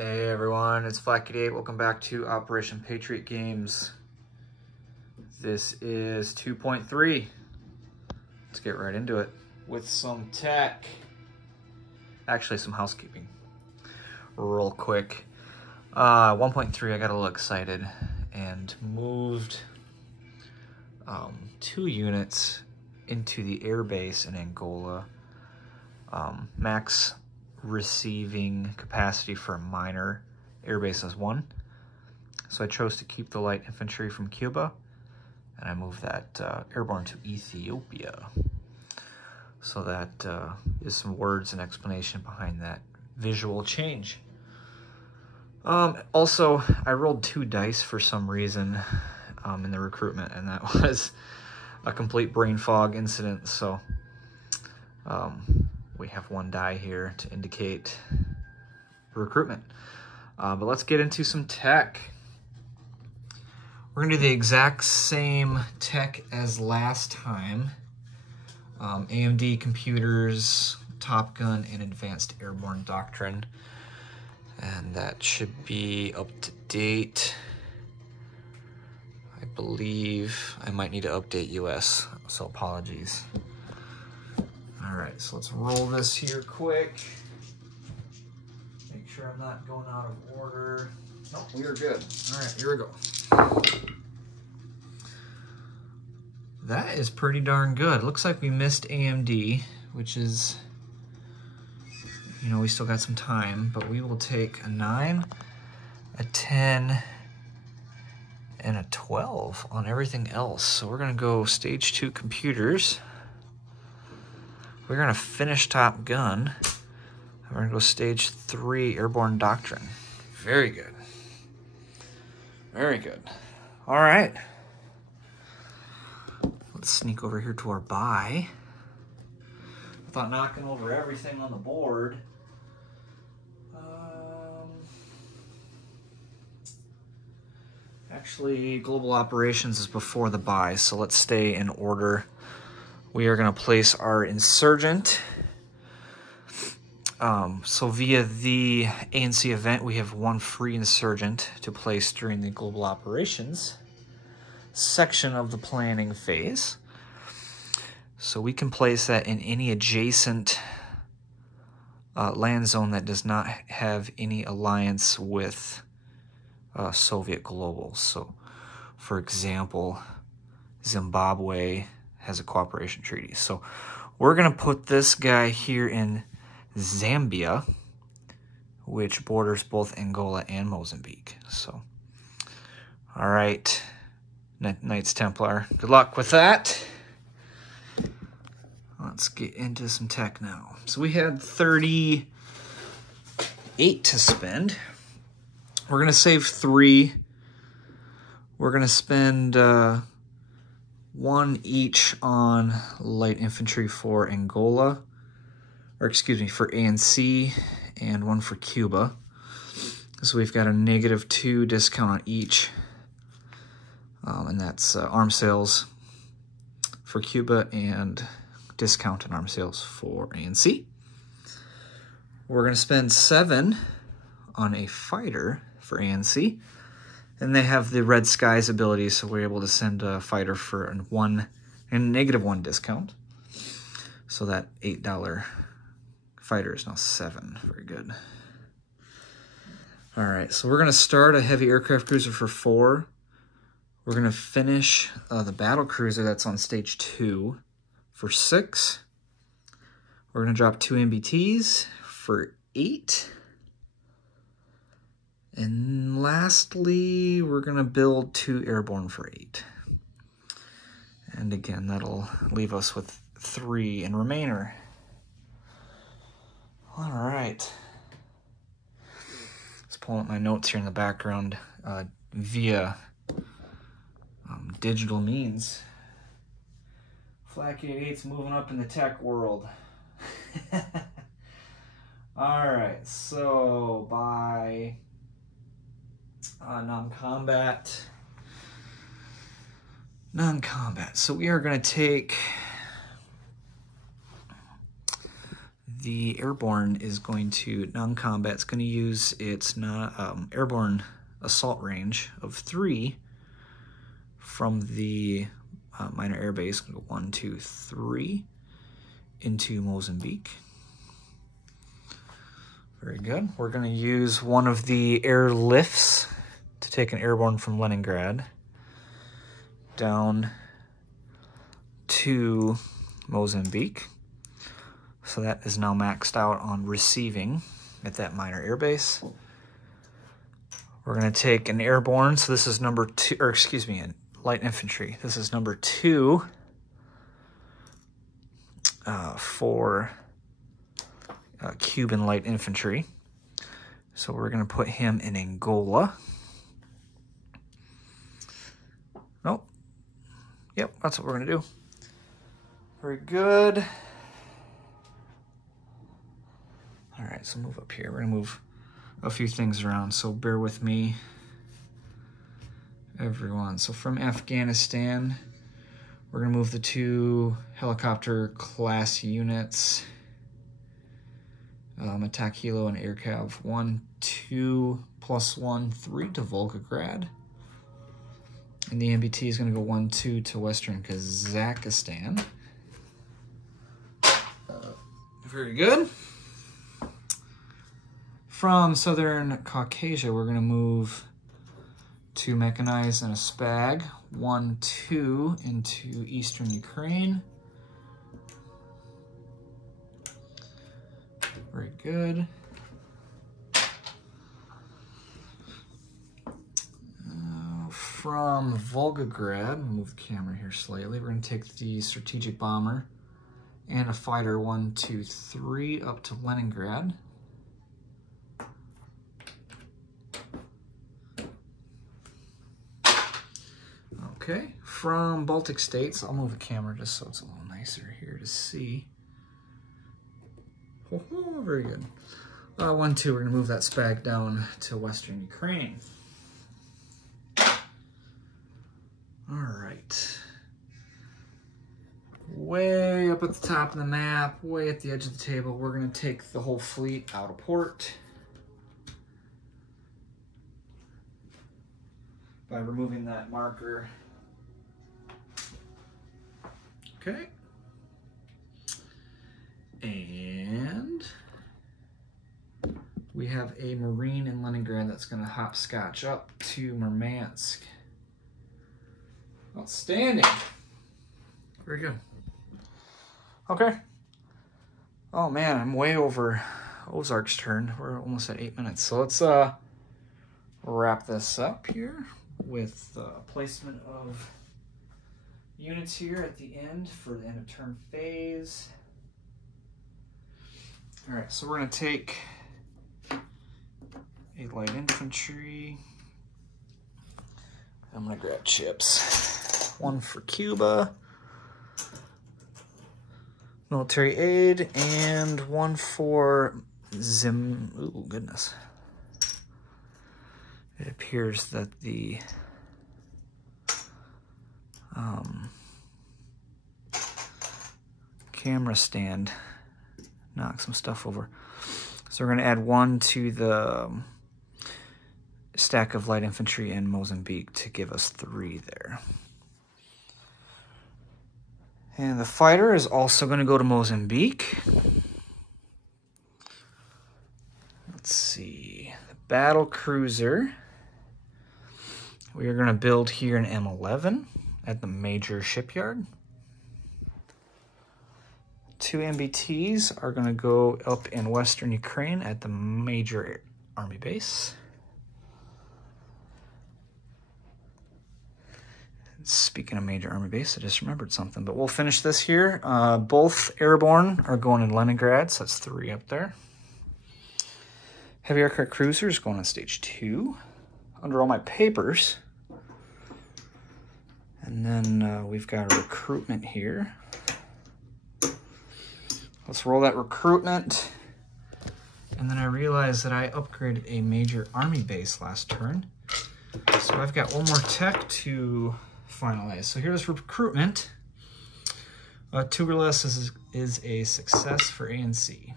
Hey everyone, it's Flat88. Welcome back to Operation Patriot Games. This is 2.3. Let's get right into it with some tech. Actually, some housekeeping. Real quick. 1.3, I got a little excited and moved 2 units into the air base in Angola. Max receiving capacity for a minor airbase is 1. So I chose to keep the light infantry from Cuba, and I moved that airborne to Ethiopia. So that is some words and explanation behind that visual change. Also, I rolled 2 dice for some reason in the recruitment, and that was a complete brain fog incident. So we have 1 die here to indicate recruitment. But let's get into some tech. We're gonna do the exact same tech as last time. AMD computers, Top Gun, and Advanced Airborne Doctrine. And that should be up to date. I believe I might need to update US, so apologies. All right, so let's roll this here quick. Make sure I'm not going out of order. Nope, we are good. All right, here we go. That is pretty darn good. Looks like we missed AMD, which is, you know, we still got some time, but we will take a 9, a 10, and a 12 on everything else. So we're gonna go stage 2 computers. We're gonna finish Top Gun. We're gonna go stage 3 Airborne Doctrine. Very good. Very good. All right. Let's sneak over here to our buy. Without knocking over everything on the board. Actually, global operations is before the buy, so let's stay in order. We are going to place our insurgent. So via the ANC event, we have 1 free insurgent to place during the global operations section of the planning phase. So we can place that in any adjacent land zone that does not have any alliance with Soviet global. So, for example, Zimbabwe has a cooperation treaty. So we're going to put this guy here in Zambia, which borders both Angola and Mozambique. So, all right, Knights Templar, good luck with that. Let's get into some tech now. So we had 38 to spend. We're going to save 3. We're going to spend 1 each on light infantry for Angola, or excuse me, for ANC, and 1 for Cuba. So we've got a -2 discount on each, and that's arms sales for Cuba and discount on arms sales for ANC. We're going to spend 7 on a fighter for ANC. And they have the Red Skies ability, so we're able to send a fighter for a -1 discount. So that $8 fighter is now 7. Very good. All right, so we're going to start a heavy aircraft cruiser for 4. We're going to finish the battle cruiser that's on stage 2 for 6. We're going to drop 2 MBTs for 8. And lastly, we're going to build 2 airborne for 8. And again, that'll leave us with 3 in remainder. All right. Just pulling up my notes here in the background via digital means. Flat88's moving up in the tech world. All right, so by non-combat. So we are going to take the airborne is going to, non-combat, it's going to use its airborne assault range of 3 from the minor air base. Go 1, 2, 3 into Mozambique. Very good. We're going to use one of the airlifts to take an airborne from Leningrad down to Mozambique. So that is now maxed out on receiving at that minor air base. We're going to take an airborne, so this is number 2, or excuse me, light infantry. This is number 2 for Cuban light infantry. So we're going to put him in Angola. Nope. Yep, that's what we're going to do. Very good. All right, so move up here. We're going to move a few things around, so bear with me, everyone. So from Afghanistan, we're going to move the 2 helicopter class units, Attack Helo and Air Cav 1, 2, +1, 3 to Volgograd. And the MBT is going to go 1, 2 to Western Kazakhstan. Very good. From Southern Caucasia, we're going to move 2 mechanized and a SPAG, 1, 2 into Eastern Ukraine. Very good. From Volgograd, move the camera here slightly, we're going to take the strategic bomber and a fighter 1, 2, 3 up to Leningrad. Okay, from Baltic states, I'll move the camera just so it's a little nicer here to see. Oh, very good. 1, 2, we're going to move that SPAG down to Western Ukraine. All right. Way up at the top of the map, way at the edge of the table, we're going to take the whole fleet out of port by removing that marker. Okay. And we have a Marine in Leningrad that's going to hopscotch up to Murmansk. Outstanding. Very good. Okay. Oh man, I'm way over Ozark's turn. We're almost at 8 minutes. So let's wrap this up here with placement of units here at the end for the end of turn phase. All right, so we're going to take a light infantry. I'm going to grab chips. 1 for Cuba, military aid, and 1 for ooh, goodness. It appears that the camera stand knocked some stuff over. So we're going to add 1 to the stack of light infantry in Mozambique to give us 3 there. And the fighter is also going to go to Mozambique. Let's see. The battle cruiser, we are going to build here in M11 at the major shipyard. 2 MBTs are going to go up in Western Ukraine at the major army base. Speaking of major army base, I just remembered something, but we'll finish this here. Both airborne are going in Leningrad, so that's 3 up there. Heavy aircraft cruisers going on stage 2 under all my papers. And then we've got a recruitment here. Let's roll that recruitment. And then I realized that I upgraded a major army base last turn. So I've got 1 more tech to finalize. So here's recruitment. 2 or less is a success for ANC.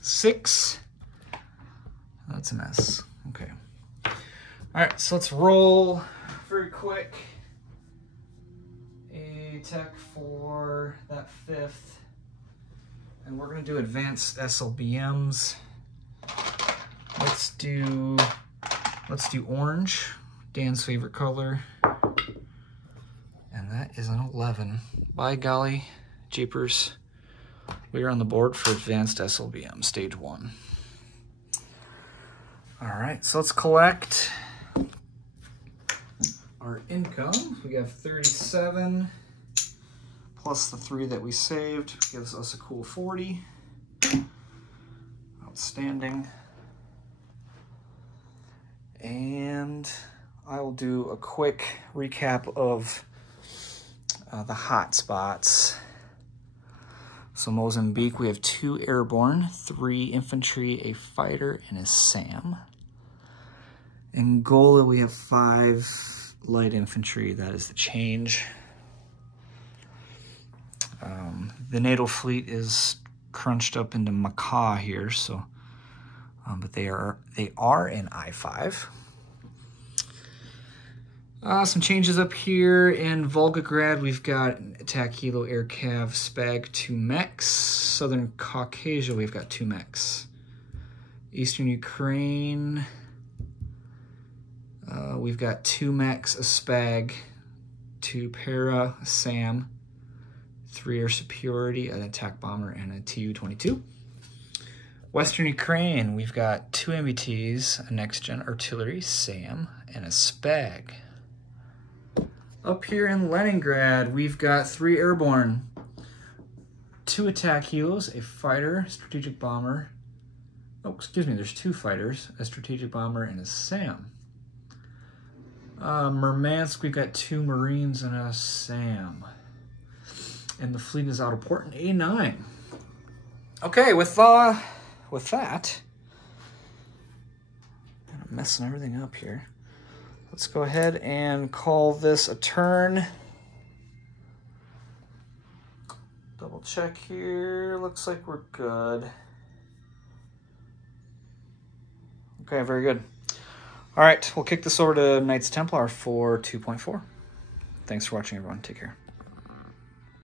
6. That's an S. Okay. All right, so let's roll very quick. A tech for that 5th. And we're going to do advanced SLBMs. Let's do orange, Dan's favorite color. And that is an 11. By golly, jeepers. We are on the board for advanced SLBM, stage 1. All right, so let's collect our income. We have 37 plus the 3 that we saved gives us a cool 40. Outstanding. And I will do a quick recap of the hot spots. So Mozambique, we have 2 airborne, 3 infantry, a fighter, and a SAM. Angola, we have 5 light infantry. That is the change. The NATO fleet is crunched up into Macaw here, so but they are in I-5. Some changes up here in Volgograd. We've got attack Hilo Air Cav Spag 2 mechs. Southern Caucasia, we've got 2 mechs. Eastern Ukraine, we've got 2 mechs, a Spag, 2 Para, a SAM, 3 air superiority, an attack bomber, and a Tu-22. Western Ukraine, we've got 2 MBTs, a next-gen artillery, SAM, and a Spag. Up here in Leningrad, we've got 3 airborne, 2 attack helos, a fighter, strategic bomber. Oh, excuse me, there's 2 fighters, a strategic bomber, and a SAM. Murmansk, we've got 2 Marines and a SAM. And the fleet is out of port in A9. Okay, with that, kind of messing everything up here. Let's go ahead and call this a turn. Double check here. Looks like we're good. Okay, very good. All right, we'll kick this over to Knights Templar for 2.4. Thanks for watching, everyone. Take care.